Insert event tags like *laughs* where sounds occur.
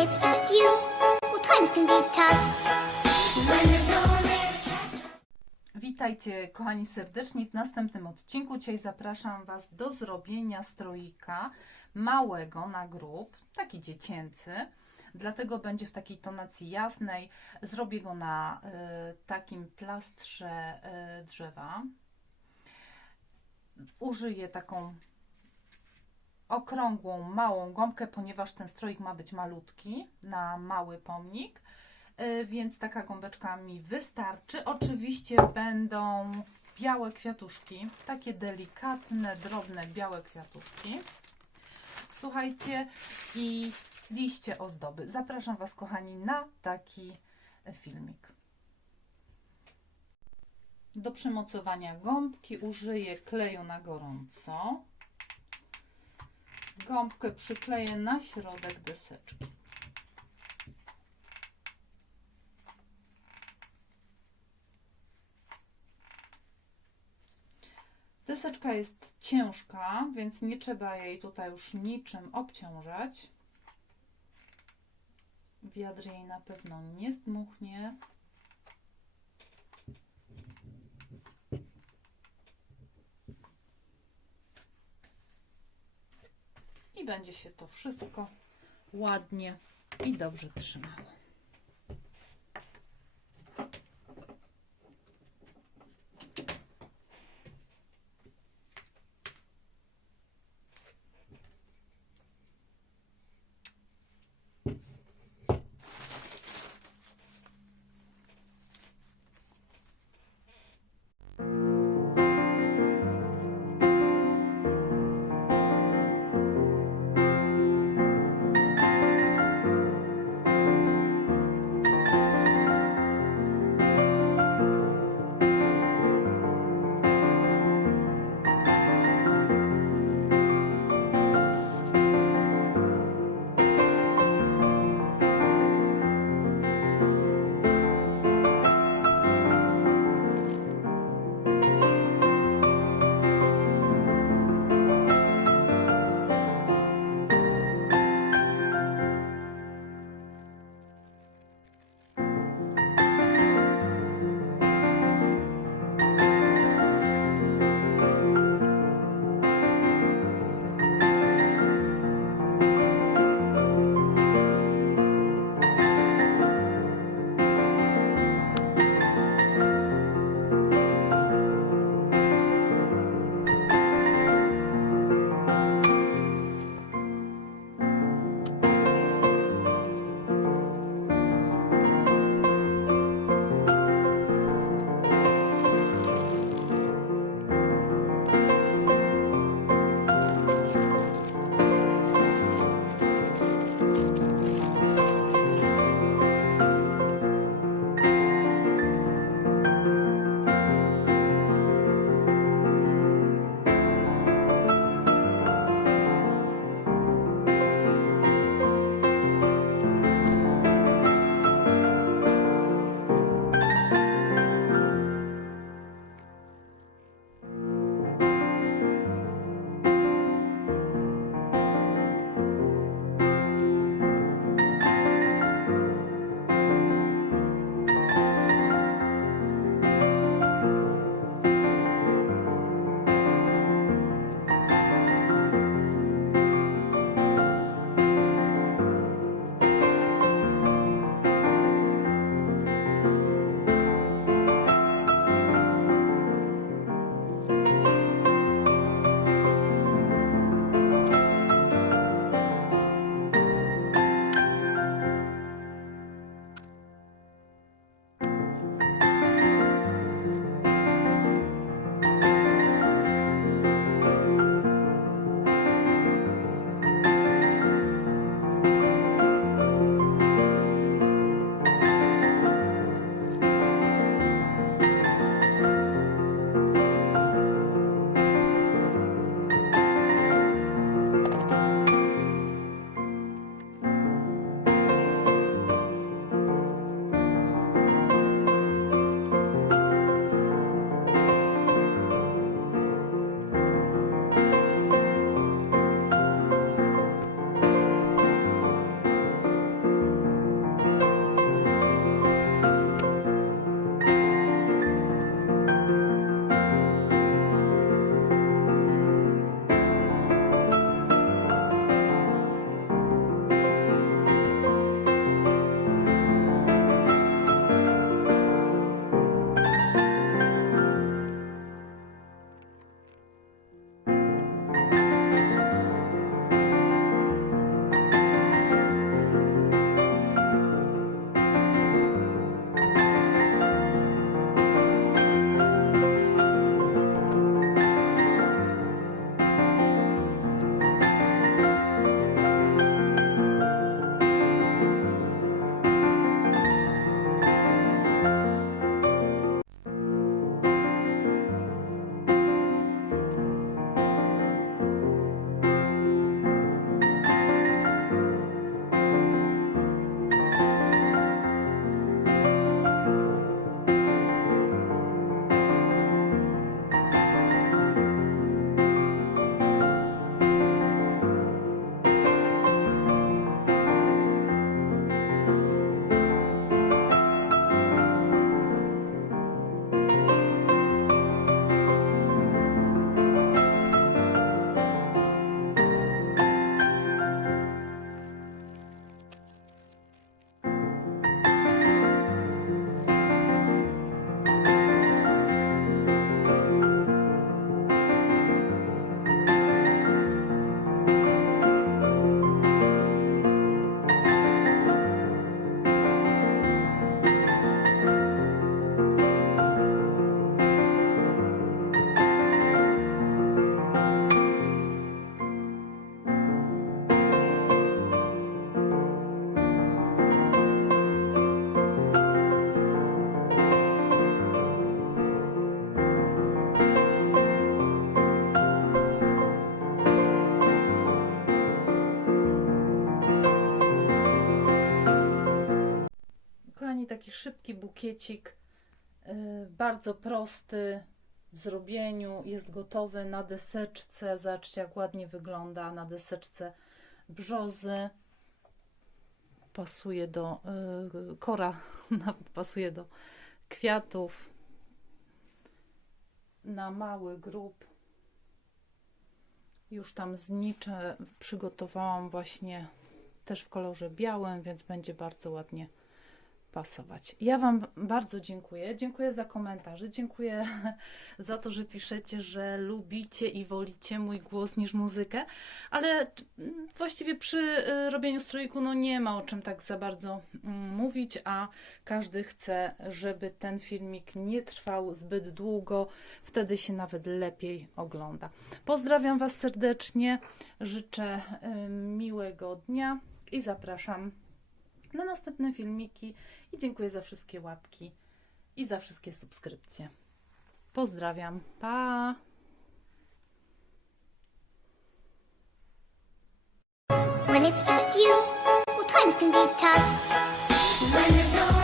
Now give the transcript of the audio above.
when it's just you, well, times can be tough. When there's no one there Witajcie kochani serdecznie w następnym odcinku. Dzisiaj zapraszam Was do zrobienia stroika małego na grób, taki dziecięcy. Dlatego będzie w takiej tonacji jasnej. Zrobię go na y, takim plastrze y, drzewa. Użyję taką okrągłą, małą gąbkę, ponieważ ten stroik ma być malutki na mały pomnik. Y, więc taka gąbeczka mi wystarczy. Oczywiście będą białe kwiatuszki, takie delikatne, drobne białe kwiatuszki. Słuchajcie, i liście ozdoby. Zapraszam Was, kochani, na taki filmik. Do przymocowania gąbki użyję kleju na gorąco. Gąbkę przykleję na środek deseczki. Deseczka jest ciężka, więc nie trzeba jej tutaj już niczym obciążać. Wiatr jej na pewno nie zdmuchnie. I będzie się to wszystko ładnie i dobrze trzymało. Taki szybki bukiecik, y, bardzo prosty w zrobieniu, jest gotowy na deseczce. Zobaczcie, jak ładnie wygląda na deseczce brzozy. Pasuje do y, kora, *laughs* pasuje do kwiatów. Na mały grób. Już tam znicze przygotowałam właśnie też w kolorze białym, więc będzie bardzo ładnie pasować. Ja Wam bardzo dziękuję. Dziękuję za komentarze. Dziękuję *laughs* za to, że piszecie, że lubicie i wolicie mój głos niż muzykę, ale mm, właściwie przy y, robieniu strójku no nie ma o czym tak za bardzo mm, mówić, a każdy chce, żeby ten filmik nie trwał zbyt długo, wtedy się nawet lepiej ogląda. Pozdrawiam Was serdecznie, życzę y, miłego dnia i zapraszam na następne filmiki i dziękuję za wszystkie łapki i za wszystkie subskrypcje. Pozdrawiam. Pa! When it's just you, well, times can be tough. When